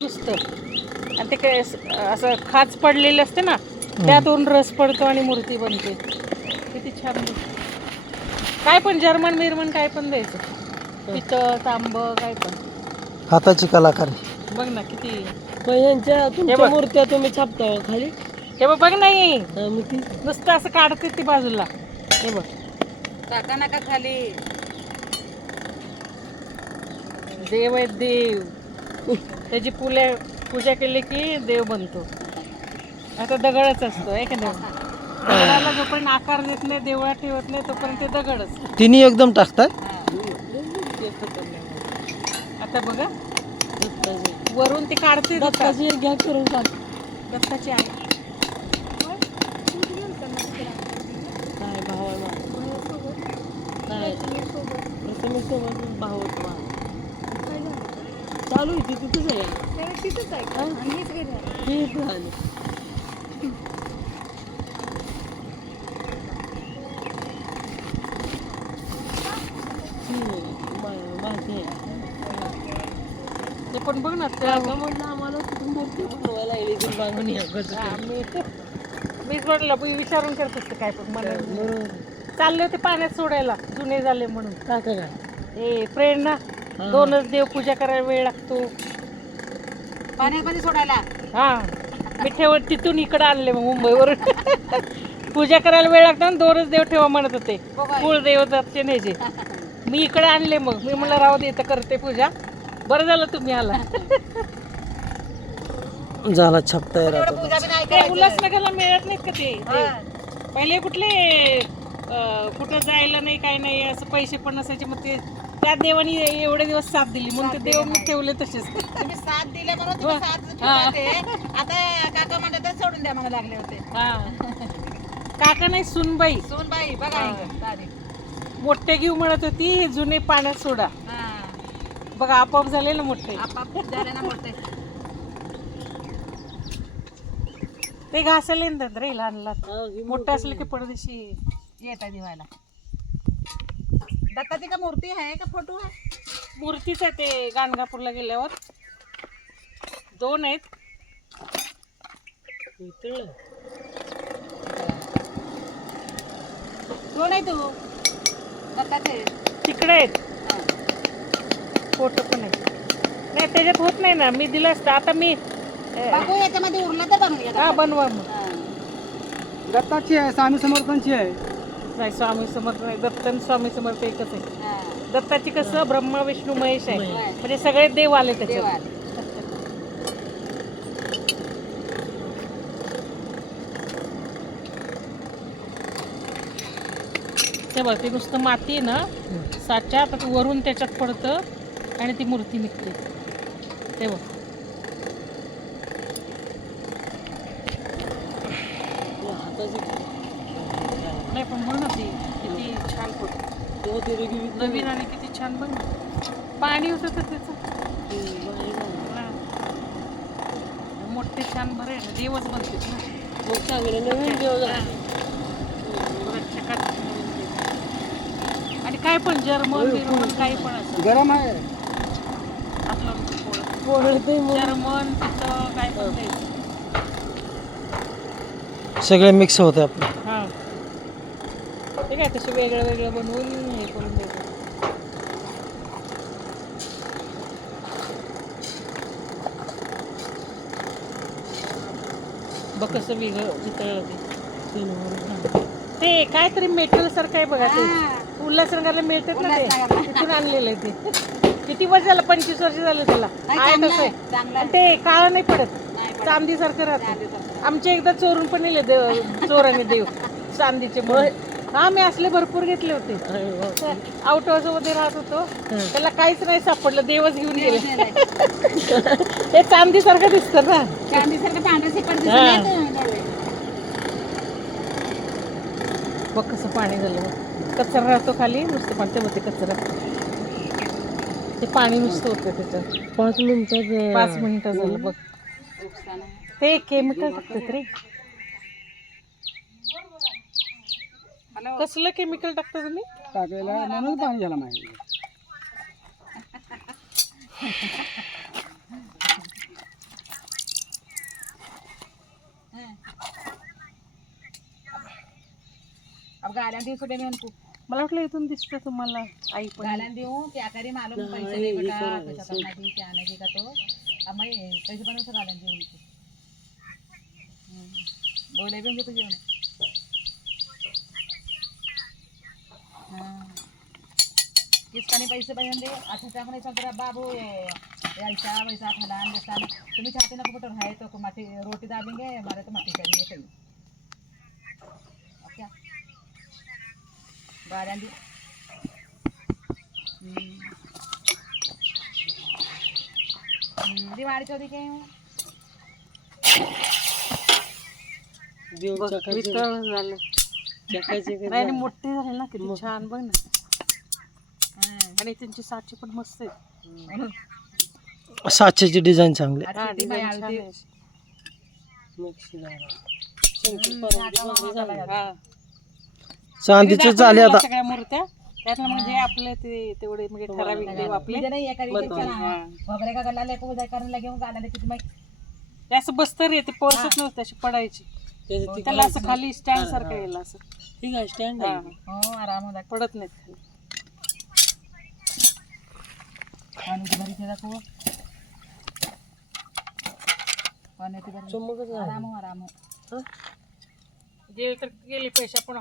नुसतं आणि ते काय अस- खाच पडलेले असते ना त्यातून रस पडतो आणि मूर्ती बनते. किती छान. काय पण जर्मन बिर्मन काय पण द्यायचं. पितळ तांब काय पण. हाताची कलाकारी. बघ ना किती. मग यांच्या तुमच्या. मूर्त्या तुम्ही छापता हो खाली? हे बघ बघ नाही नुसतं असं काढते ती बाजूला. हे बघ. टाका नका खाली. देव देव. त्याची पुले पूजा केली की देव बनतो. आता दगडच असतो आहे का नाही? दगडाला जोपर्यंत आकार देत नाही देवळात ठेवत नाही तोपर्यंत ते दगडच. तिन्ही एकदम टाकतात? आता बघा. वरून ते काढते दत्ता. दत्ताची घ्या करून टाक. दत्ताची आई. काय भाव आहे माझा नाही. प्रथमेश सोबत भाव होत चालू आहे. ती तिथंच आहे? हे? मा- माहिती आहे. ते पण बघ ना त्या म्हणलं आम्हाला तिथून मूर्ती बनवायला लागली इथून बांधून या कसं हा, काय? मी मीच म्हटलं मी विचारून करत असते काय पण मला बरोबर. चालले होते पाण्यात सोडायला जुने झाले म्हणून. काका काय हे प्रेरणा. दोनच देव पूजा करायला वेळ लागतो. पाण्यामध्ये सोडायला? हा. मी ठेवत तिथून इकडे आणले मग मुंबईवरून. पूजा करायला वेळ लागतो ना दोनच देव ठेवा म्हणत होते. कुळदेव दत्तचे न्यायचे मी इकडे आणले मग. मी म्हणलं राहू दे इथं करते पूजा. बरं झालं तुम्ही आला. झाला बी नाही ते. उल्हासनगरला मिळत नाहीत का ते? हा. देव? पहिले कुठले अं, कुठं जायला नाही काय नाही असं पैसे पण नसायचे मग ते त्या देवानी एवढे दिवस साथ दिली. म्हणून ते देव मी ठेवले तसेच. तुम्ही साथ दिले म्हणून तुम्ही साथ ठेवला ते. आता काका म्हणतात तर सोडून द्या मला लागले होते. हा काका नाही सुनबाई. सोन बाई बघा इकडं, तारीख. मोठे घेऊ म्हणत होती हे जुने पाण्यात सोडा. हा. बघा आपोआप झाले ना मोठे. आपाप झाले ना मोठे. ते घासायला येतात रे लहान लहान. मोठं असलं की पडदेशी येतात दिवायला. दत्ताची का मूर्ती आहे का फोटो आहे? मूर्तीच आहे ते गाणगापूरला गेल्यावर. दोन आहेत. इथं दोन आहे तू. दत्ताचे तिकडे आहेत. फोटो पण आहेत. नाही त्याच्यात होत नाही ना. मी दिलं असतं. आता मी अं, बघू याच्यामध्ये उरलं तर बनवूया. हा बनवा मग. हा. दत्ताची आहे स्वामी समर्थांची आहे. नाही स्वामी समर्थ नाही दत्त आणि स्वामी समर्थ एकच आहे हा. दत्ताची कसं ब्रह्मा विष्णू महेश आहे. म्हणजे सगळे देव आले त्याच्यात आले. ते बघ ते नुसतं माती आहे ना साच्या आता ते वरून त्याच्यात पडतं आणि ती मूर्ती निघते ते बघ हाताची पण म्हण ना ती किती छान पडतं तेव्हा ते रगी विकत नवीन आणि किती छान बघ ना. पाणी होतं तर त्याचं. हा. मोठे छान बरे आहे ना देवच बनते ना मग चांगले नवीन देव झाले. रक्षकात नवीन देव. आणि काय पण जर्मन बिर्मन काही पण असं गरम आहे आपलं पोळं. मग जर्मन तिथं काय पण द्यायचं सगळे मिक्स होते आपले हा ते काय तसं वेगळं वेगळं बनवून हे करून द्यायचं बघ कसं वेगळं वितळलं ते. ते काहीतरी मेटल सारखं आहे बघा ते. उल्हासनगरला मिळतात ना ते. तिथून आणलेलं आहे ते किती वर्ष झालं पंचवीस वर्ष झालं त्याला आहे आणि. ते काळं नाही पडत. चांदी सारखं राहतं. आमच्या एकदा चोरून पण नेले देव चोराने देव चांदीचे म्हणून. हा मी असले भरपूर घेतले होते. आउट हाऊसमध्ये राहत होतो त्याला काहीच नाही सापडलं देवच घेऊन गेले. ते चांदी सारखं दिसतं ना हा. तर नेलंय. बघ कसं पाणी झालं बघ. कचरा राहतो खाली नुसतं पाणी ते होते कचरा ते पाणी नुसतं होतं त्याच्यात पाच मिनिटात पाच मिनिटं झालं बघ. ते केमिकल टाकतात रे कसलं केमिकल टाकता तुम्ही? टाकलेला म्हणून पाणी झाला माहिती मला वाटलं इथून दिसतं तुम्हाला आई पण. गाड्या देऊ त्या पैसे नाही नाही का तो? पैसे बनवतो देऊन बोलाय बी तुझे किसका नहीं पैसे बन दे अच्छा त्या म्हणायचं जरा बाबू यायचा वैसा फलान देसान तुम्ही चाहते ना कुठं राहे तो माटी रोटी दाबेंगे हमारे तो माटी करेंगे कहीं अब क्या? गाड्या दी हम्म. हम्म, दिवाळी चौथी काय हूँ? देव चकाचक- वितळ झालं चकाचक नाही आणि मोठे झाले ना किती छान बघ ना हाँ. आणि त्यांची साची पण मस्त आहे साच्याची डिझाईन चांगली आहे. हा, ती design छान. आहे. हा. चांदीचे झाले आता. सगळ्या मूर्त्या. त्यातलं म्हणजे आपले ते तेवढे म्हणजे ठराविक देव आपले. नहीं लगे हूँ. गाला लेके तुम्हें ते असं बस्तर येते पळसत नव्हते अशी पडायची. त्याला असं खाली स्टँड सारखं येईल असं. ठीक आहे स्टँड हा, हो पडत नाहीत खाली. पानी की भरी थे रखो पानी की भरी. आराम हो आराम हो? जे तर गेले पैसे आपण